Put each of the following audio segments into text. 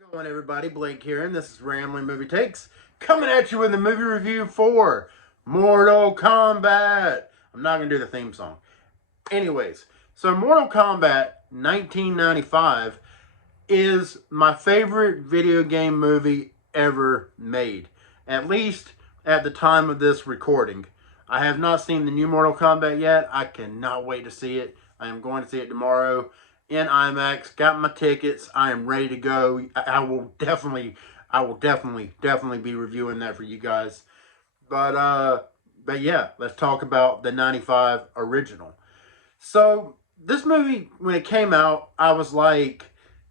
it going, everybody? Blake here, and this is Rambling Movie Takes, coming at you with a movie review for Mortal Kombat. I'm not going to do the theme song. Anyways, so Mortal Kombat 1995 is my favorite video game movie ever made, at least at the time of this recording. I have not seen the new Mortal Kombat yet. I cannot wait to see it. I am going to see it tomorrow in IMAX. Got my tickets. I am ready to go. I will definitely be reviewing that for you guys. But yeah, let's talk about the 95 original. So this movie, when it came out, I was like,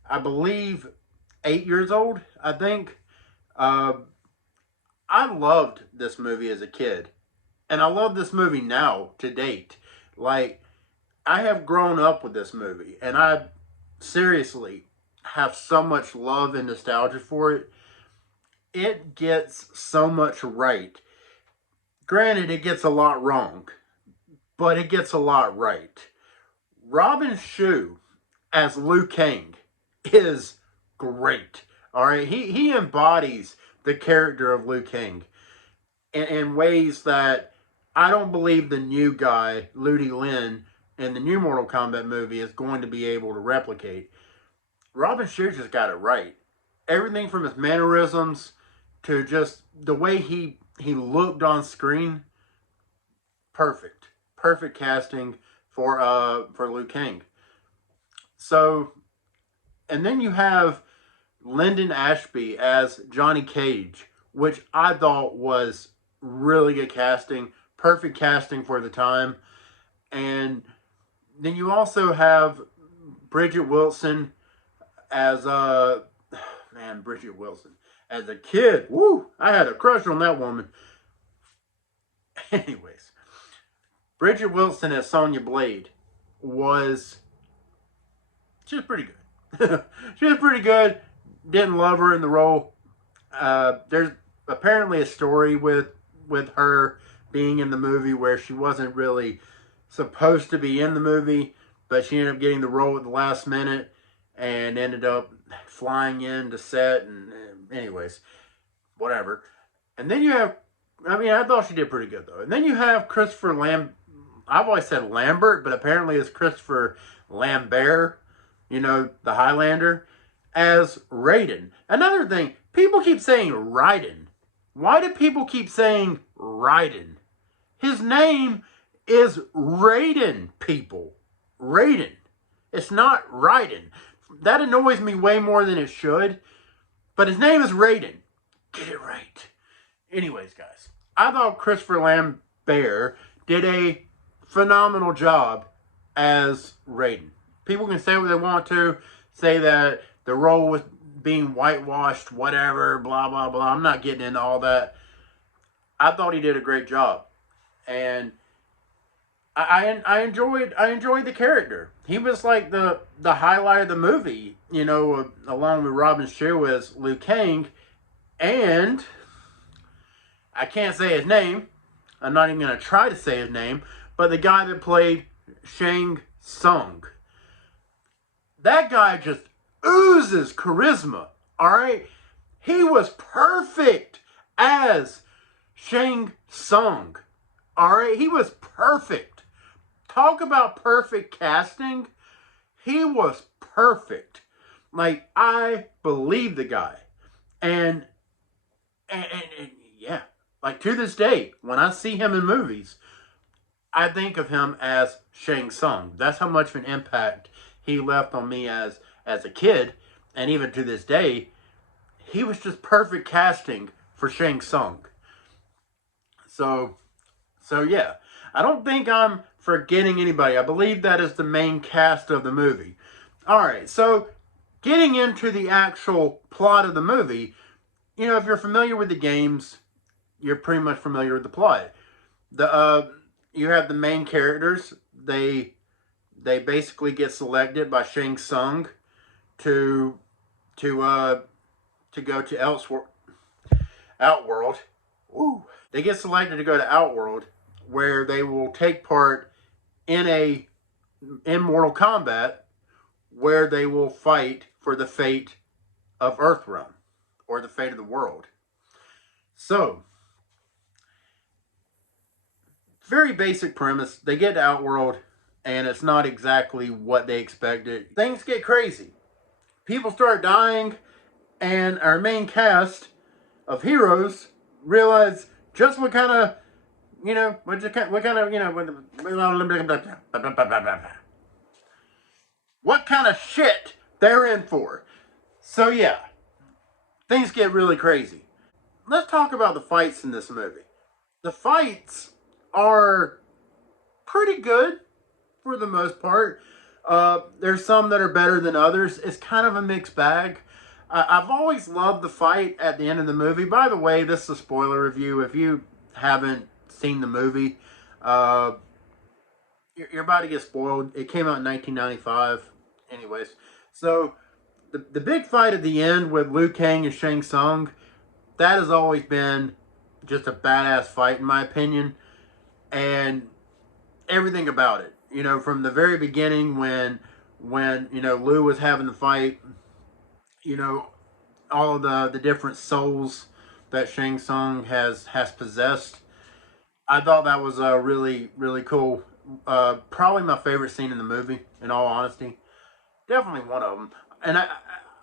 I believe 8 years old, I think. I loved this movie as a kid. And I love this movie now, to date. Like, I have grown up with this movie. And I seriously have so much love and nostalgia for it. It gets so much right. Granted, it gets a lot wrong. But it gets a lot right. Robin Shou as Liu Kang is great. Alright, he embodies the character of Liu Kang in ways that I don't believe the new guy, Ludi Lin, in the new Mortal Kombat movie is going to be able to replicate. Robin Shou just got it right. Everything from his mannerisms to just the way he looked on screen, perfect. Perfect casting for Liu Kang. So, and then you have Lyndon Ashby as Johnny Cage, which I thought was really good casting, perfect casting for the time. And then you also have Bridget Wilson as Bridget Wilson as a kid. Woo! I had a crush on that woman. Anyways, Bridget Wilson as Sonya Blade she was pretty good. She was pretty good. Didn't love her in the role. There's apparently a story with her being in the movie where she wasn't really supposed to be in the movie, but she ended up getting the role at the last minute and ended up flying into set. And anyways, whatever. And then you have, I thought she did pretty good though. And then you have Christopher I've always said Lambert, but apparently it's Christopher Lambert, the Highlander, as Raiden. Another thing, people keep saying Raiden. Why do people keep saying Raiden? His name is Raiden, people. Raiden. It's not Raiden. That annoys me way more than it should. But his name is Raiden. Get it right. Anyways, guys, I thought Christopher Lambert did a phenomenal job as Raiden. People can say what they want to, say that the role was being whitewashed, whatever, blah, blah, blah. I'm not getting into all that. I thought he did a great job. And I enjoyed the character. He was like the highlight of the movie, along with Robin Shou as Liu Kang. And I can't say his name. I'm not even going to try to say his name. But the guy that played Shang Tsung. That guy just oozes charisma. Alright? He was perfect as Shang Tsung. Alright? He was perfect. Talk about perfect casting. He was perfect. Like, I believe the guy. And yeah. Like, to this day, when I see him in movies, I think of him as Shang Tsung. That's how much of an impact he left on me as a kid. And even to this day, he was just perfect casting for Shang Tsung. So yeah. I don't think I'm forgetting anybody. I believe that is the main cast of the movie. Alright, so getting into the actual plot of the movie, if you're familiar with the games, you're pretty much familiar with the plot. You have the main characters. They basically get selected by Shang Tsung to go to Outworld. Woo. They get selected to go to Outworld, where they will take part in Mortal Kombat, where they will fight for the fate of Earthrealm, or the fate of the world. So, very basic premise. They get to Outworld, and it's not exactly what they expected. Things get crazy. People start dying, and our main cast of heroes realize just what kind of, what kind of shit they're in for. So yeah, things get really crazy. Let's talk about the fights in this movie. The fights are pretty good for the most part. There's some that are better than others. It's kind of a mixed bag. I've always loved the fight at the end of the movie. By the way, this is a spoiler review. If you haven't seen the movie, uh, you're about to get spoiled. It came out in 1995. Anyways, so the big fight at the end with Liu Kang and Shang Tsung, that has always been just a badass fight in my opinion. And everything about it, from the very beginning when Liu was having the fight, you know, all of the different souls that Shang Tsung has possessed. I thought that was a really really cool. Probably my favorite scene in the movie. In all honesty, definitely one of them. And I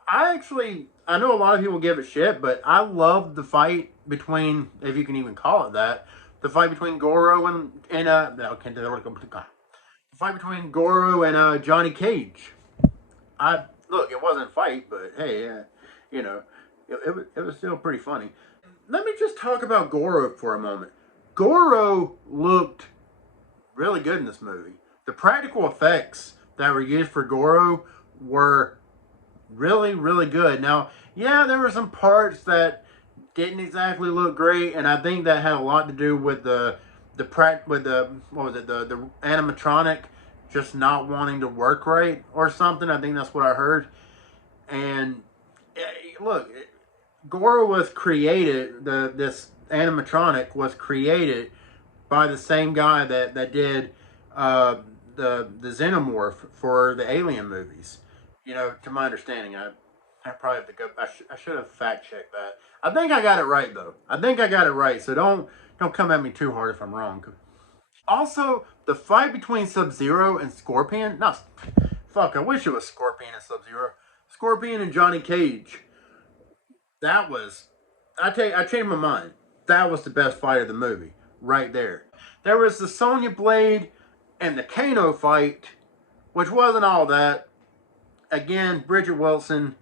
actually I know a lot of people give it shit, but I loved the fight between, if you can even call it that, the fight between Goro the fight between Goro and Johnny Cage. I look, it wasn't a fight, but hey, you know, it was still pretty funny. Let me just talk about Goro for a moment. Goro looked really good in this movie. The practical effects that were used for Goro were really, really good. Now, yeah, there were some parts that didn't exactly look great, and I think that had a lot to do with the what was it, the animatronic just not wanting to work right or something. I think that's what I heard. And look, Goro was created. This animatronic was created by the same guy that did uh, the Xenomorph for the Alien movies. To my understanding, I probably have to go. I should have fact checked that. I think I got it right though. I think I got it right. So don't come at me too hard if I'm wrong. Also, the fight between Sub Zero and Scorpion. No, fuck. I wish it was Scorpion and Sub Zero. Scorpion and Johnny Cage. That was. I changed my mind. That was the best fight of the movie, right there. There was the Sonya Blade and the Kano fight, which wasn't all that. Again, Bridget Wilson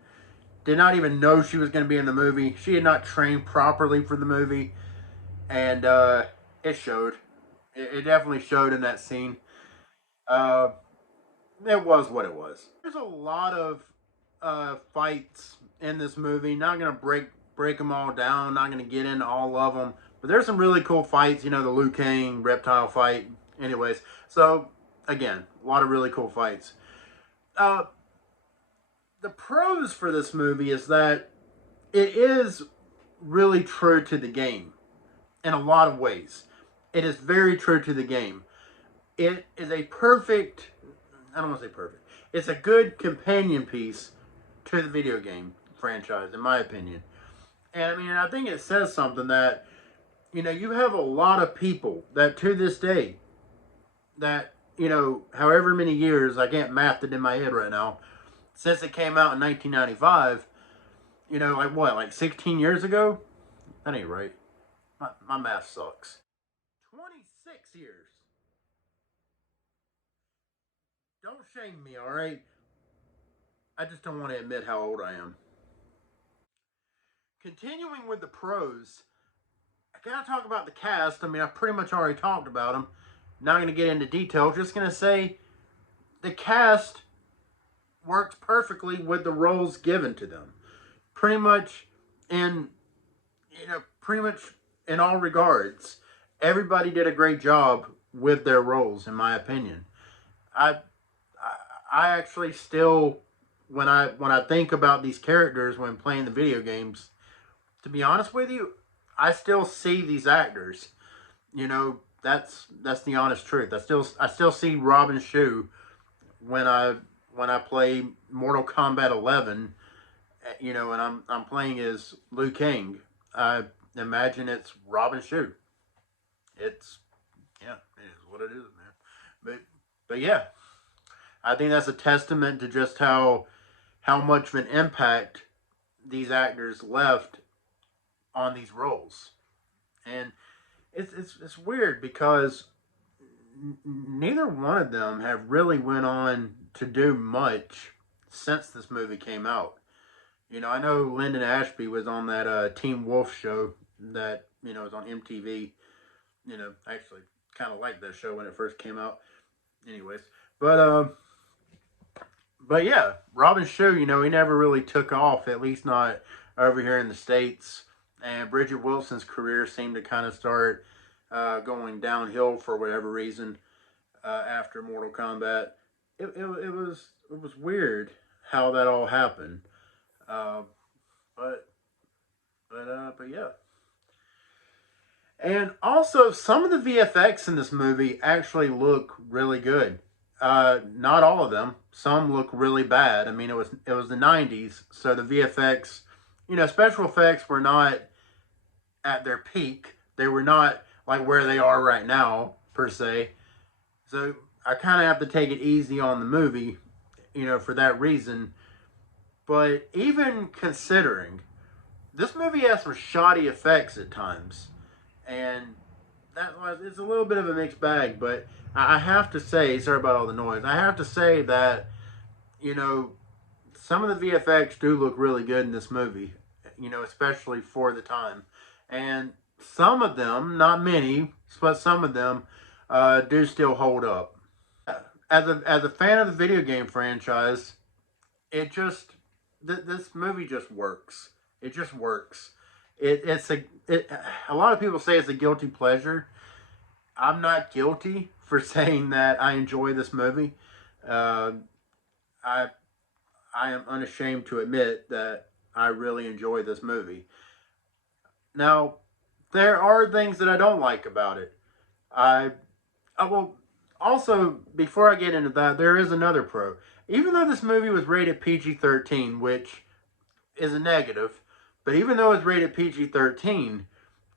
did not even know she was going to be in the movie. She had not trained properly for the movie, and it showed. It definitely showed in that scene. Uh, it was what it was. There's a lot of fights in this movie. Not gonna break them all down. Not gonna get into all of them. But there's some really cool fights. The Liu Kang reptile fight. Anyways, so again, a lot of really cool fights. Uh, the pros for this movie is that it is really true to the game in a lot of ways. It is very true to the game. It is a perfect, I don't want to say perfect, it's a good companion piece to the video game franchise, in my opinion. And I mean, I think it says something that, you have a lot of people that to this day, that, however many years, I can't math it in my head right now, since it came out in 1995, like what, like 16 years ago? That ain't right. My math sucks. 26 years. Don't shame me, alright? I just don't want to admit how old I am. Continuing with the pros, I gotta talk about the cast. I mean, I pretty much already talked about them. Not going to get into detail. Just going to say the cast works perfectly with the roles given to them. Pretty much in, pretty much in all regards, everybody did a great job with their roles, in my opinion. I I actually still, when I think about these characters when playing the video games, to be honest with you, I still see these actors. That's the honest truth. I still see Robin Shou when I play Mortal Kombat 11, you know, and I'm playing as Liu Kang. I imagine it's Robin Shoe. It's yeah, it is what it is, man. But yeah, I think that's a testament to just how much of an impact these actors left on these roles, and it's weird because neither one of them have really went on to do much since this movie came out. You know, I know Lyndon Ashby was on that Teen Wolf show that was on MTV. You know, actually kind of liked that show when it first came out. Anyways, but but yeah, Robin Shou, he never really took off, at least not over here in the States. And Bridget Wilson's career seemed to kind of start going downhill for whatever reason after Mortal Kombat. It was weird how that all happened. Uh, but but yeah. And also, some of the VFX in this movie actually look really good. Not all of them. Some look really bad. I mean, it was the '90s, so the VFX, special effects were not at their peak. They were not like where they are right now per se. So I kind of have to take it easy on the movie, for that reason. But even considering, this movie has some shoddy effects at times, and it's a little bit of a mixed bag. But I have to say, sorry about all the noise. I have to say that you know some of the VFX do look really good in this movie, especially for the time, and some of them, not many, but some of them do still hold up. As a fan of the video game franchise, it just this movie just works. It just works. A lot of people say it's a guilty pleasure. I'm not guilty for saying that I enjoy this movie. Uh, I I am unashamed to admit that I really enjoy this movie. Now, there are things that I don't like about it. I will also, before I get into that, there is another pro. Even though this movie was rated PG-13, which is a negative, but even though it's rated PG-13,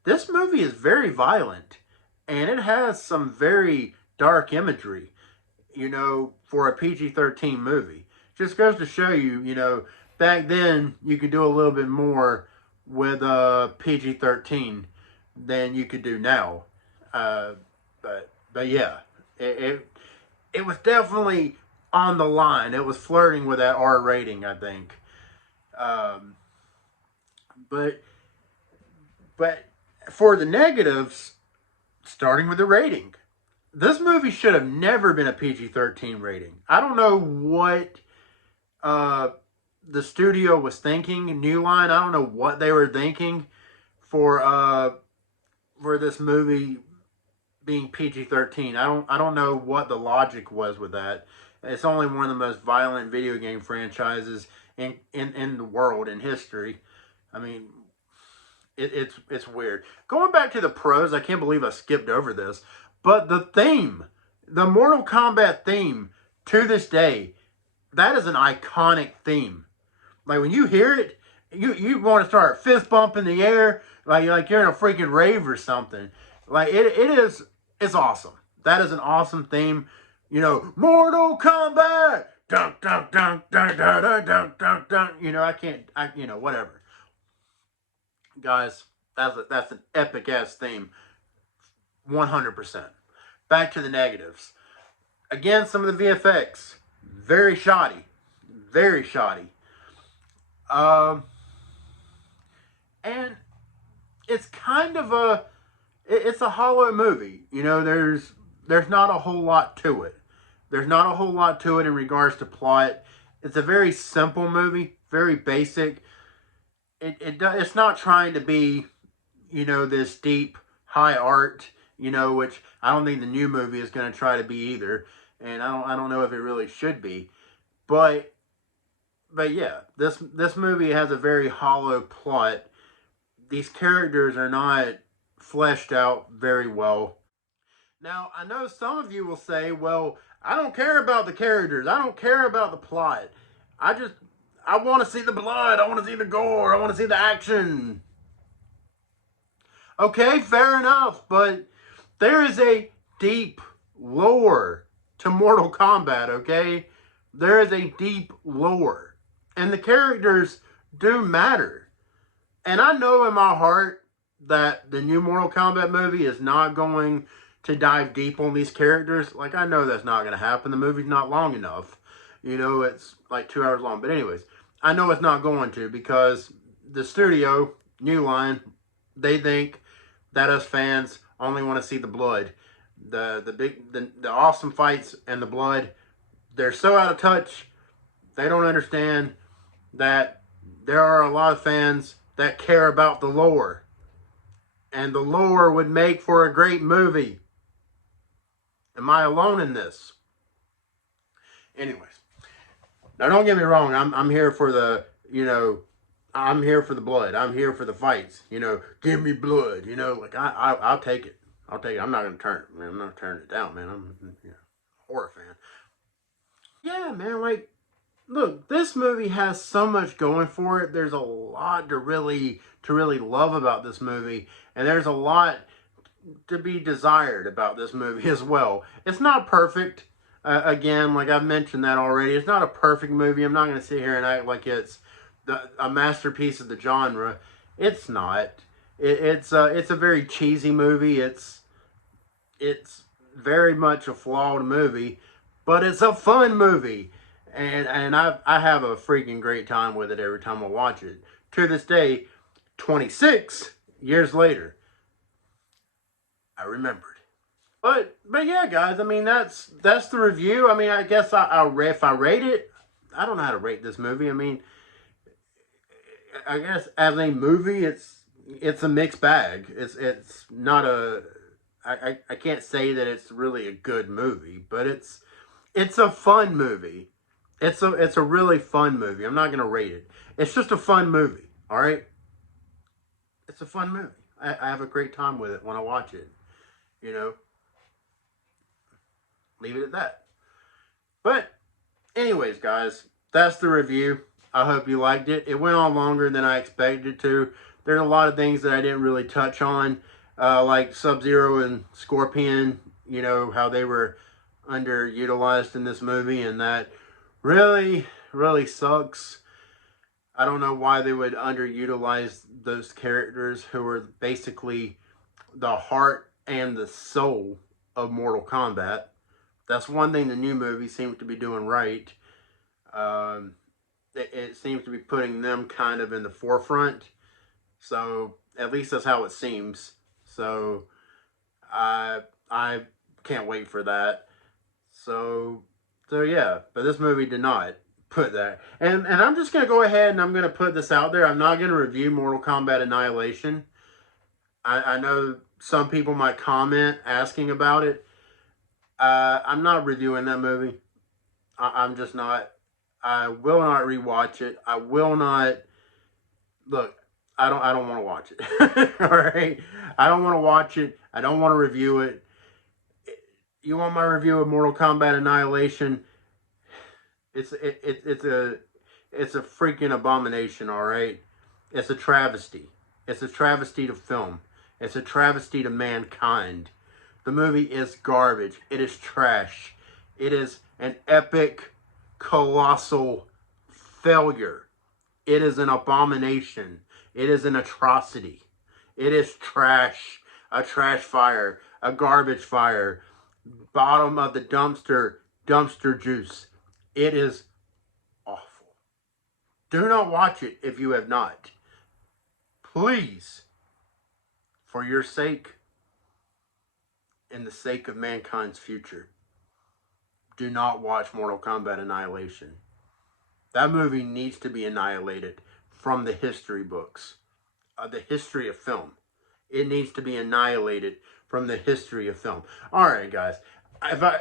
this movie is very violent and it has some very dark imagery, for a PG-13 movie. Just goes to show you, back then you could do a little bit more with PG-13 than you could do now. Uh, but yeah, it was definitely on the line. It was flirting with that R rating, I think. Um, but but for the negatives, starting with the rating, this movie should have never been a PG-13 rating. I don't know what uh, the studio was thinking. New Line, I don't know what they were thinking for this movie being PG-13. I don't know what the logic was with that. It's only one of the most violent video game franchises in the world, in history. I mean, it's weird. Going back to the pros, I can't believe I skipped over this, but the theme, the Mortal Kombat theme, to this day, that is an iconic theme. Like when you hear it, you want to start fist bumping the air like you're in a freaking rave or something. Like it's awesome. That is an awesome theme. Mortal Kombat. Dun dun dun dun dun dun dun dun dun. I can't. Whatever. Guys, that's an epic ass theme. 100%. Back to the negatives. Again, some of the VFX very shoddy, very shoddy. Um, and it's kind of it's a hollow movie. There's not a whole lot to it. There's not a whole lot to it in regards to plot. It's a very simple movie, very basic. It's not trying to be, this deep high art, which I don't think the new movie is going to try to be either, and I don't know if it really should be, but yeah, this movie has a very hollow plot. These characters are not fleshed out very well. Now, I know some of you will say, well, I don't care about the characters. I don't care about the plot. I just I want to see the blood. I want to see the gore. I want to see the action. Okay, fair enough, but there is a deep lore to Mortal Kombat, okay? There is a deep lore. And the characters do matter. And I know in my heart that the new Mortal Kombat movie is not going to dive deep on these characters. Like, I know that's not going to happen. The movie's not long enough. You know, it's like 2 hours long. But anyways, I know it's not going to, because the studio, New Line, they think that us fans only want to see the blood. The awesome fights and the blood, they're so out of touch, they don't understand that there are a lot of fans that care about the lore. And the lore would make for a great movie. Am I alone in this? Anyways. Now don't get me wrong, I'm here for the, you know, I'm here for the blood. I'm here for the fights. You know, give me blood. You know, like I'll take it. I'll take it. I'm not gonna turn it. Man, I'm not turning it down, man. I'm a horror fan. Yeah, man. Like, look, this movie has so much going for it. There's a lot to really love about this movie, and there's a lot to be desired about this movie as well. It's not perfect. Again, like I've mentioned that already, it's not a perfect movie. I'm not going to sit here and act like it's a masterpiece of the genre. It's not. It's a very cheesy movie. It's very much a flawed movie, but it's a fun movie, and I have a freaking great time with it every time I watch it. To this day, 26 years later, I remembered. But yeah, guys. I mean, that's the review. I mean, I guess if I rate it, I don't know how to rate this movie. I mean, I guess as a movie, it's a mixed bag. It's not a. I can't say that it's really a good movie, but it's a fun movie. It's a really fun movie. I'm not gonna rate it. It's just a fun movie. All right. It's a fun movie. I have a great time with it when I watch it. You know. Leave it at that. But anyways, guys, that's the review. I hope you liked it. It went on longer than I expected it to. There's a lot of things that I didn't really touch on, like Sub-Zero and Scorpion, you know, how they were underutilized in this movie, and that really sucks. I don't know why they would underutilize those characters who are basically the heart and the soul of Mortal Kombat. That's one thing the new movie seems to be doing right. It seems to be putting them kind of in the forefront. So at least that's how it seems. So I can't wait for that. So yeah, but this movie did not put that. And I'm just gonna go ahead and I'm gonna put this out there. I'm not gonna review Mortal Kombat Annihilation. I know some people might comment asking about it. I'm not reviewing that movie. I'm just not. I will not rewatch it. I will not. Look, I don't want to watch it. All right, I don't want to watch it. I don't want to review it. You want my review of Mortal Kombat Annihilation? It's a freaking abomination. All right, it's a travesty. It's a travesty to film. It's a travesty to mankind. The movie is garbage. It is trash. It is an epic, colossal failure. It is an abomination. It is an atrocity. It is trash. A trash fire. A garbage fire. Bottom of the dumpster. Dumpster juice. It is awful. Do not watch it if you have not. Please, for your sake, in the sake of mankind's future, do not watch Mortal Kombat Annihilation. That movie needs to be annihilated from the history books, the history of film. It needs to be annihilated from the history of film. All right, guys.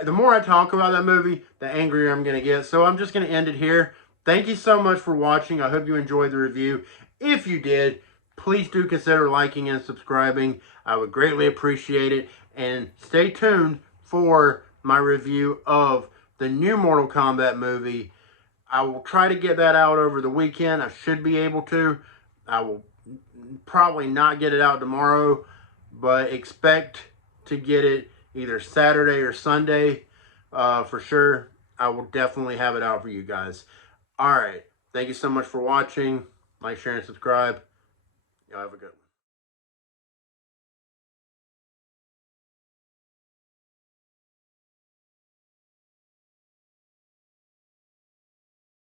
The more I talk about that movie, the angrier I'm going to get. So I'm just going to end it here. Thank you so much for watching. I hope you enjoyed the review. If you did, please do consider liking and subscribing. I would greatly appreciate it. And stay tuned for my review of the new Mortal Kombat movie. I will try to get that out over the weekend. I should be able to. I will probably not get it out tomorrow, but expect to get it either Saturday or Sunday for sure. I will definitely have it out for you guys. All right. Thank you so much for watching. Like, share, and subscribe. Y'all have a good one.